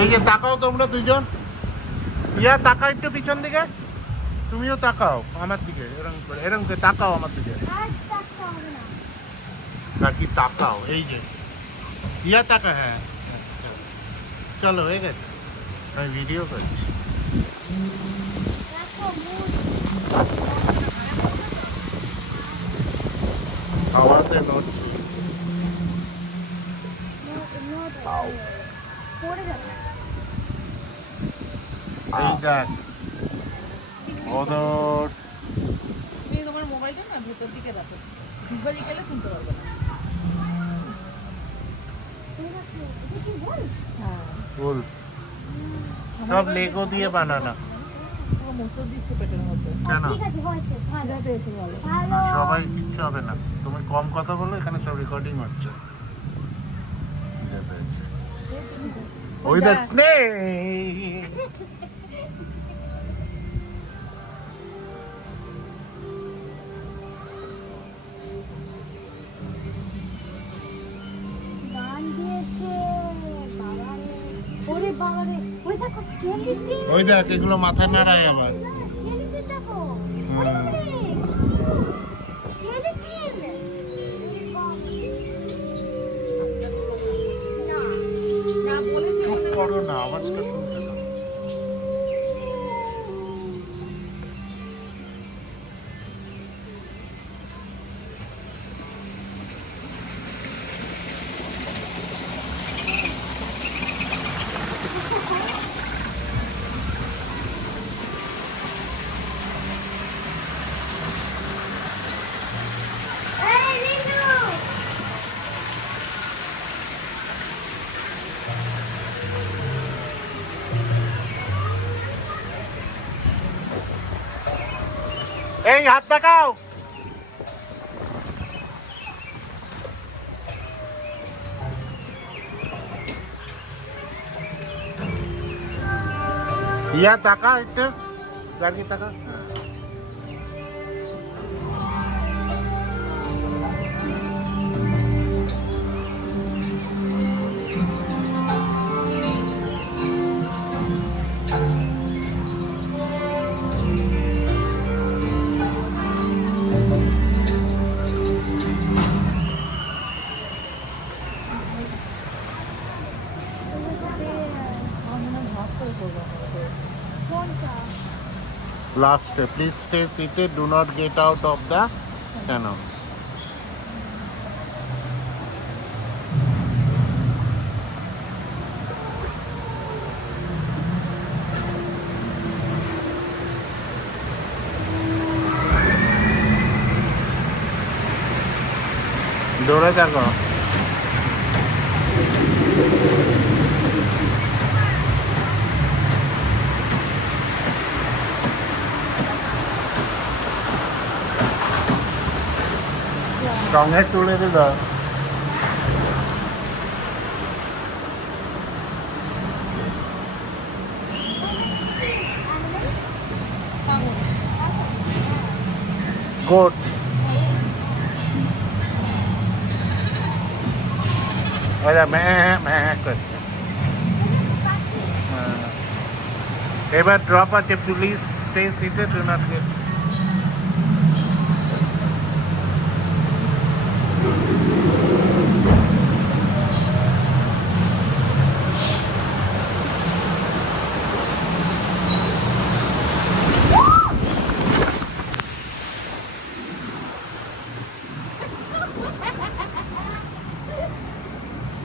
এই যে তাকাও তোমরা দুজন, ইয়া তাকাও একটু পিছন দিকে, তুমিও তাকাও আমার দিকে, এরকম করে এরকম করে তাকাও আমার দিকে, নাকি তাকাও, এই যে ইয়া তাকা, হ্যাঁ চলো হয়ে গেছে, আমি ভিডিও করছি। আমাদের নড়ছি, এই দেখ ওদের তুমি তোমার মোবাইলটা না ভেতর দিকে রাখো, ভিতরে গেলে শুনতে পারবে না। ফুল সব লেগো দিয়ে বানানো, পুরো মোচড় দিচ্ছে পেটের মধ্যে। কেন খিদে পেয়েছে বলো। না, সবাই কিচ্ছু হবে না, তুমি কম কথা বলো, এখানে সব রেকর্ডিং হচ্ছে। ওই দেখ স্নেক, ওই দেখ এগুলো মাথা নাড়ায় আবার। চুপ করো না, আওয়াজটা শুনতে দাও। এই হাত দেখাও, ইয়া টাকা একটু গাড়ি টাকা। Last, please stay seated. Do not get out of the canal. দৌড়ে থাকো। সঙ্গে তুলে দিল। গোট ওরা ম্যাঁ করছে। এবার ড্রপ আছে, please stay seated, do not gate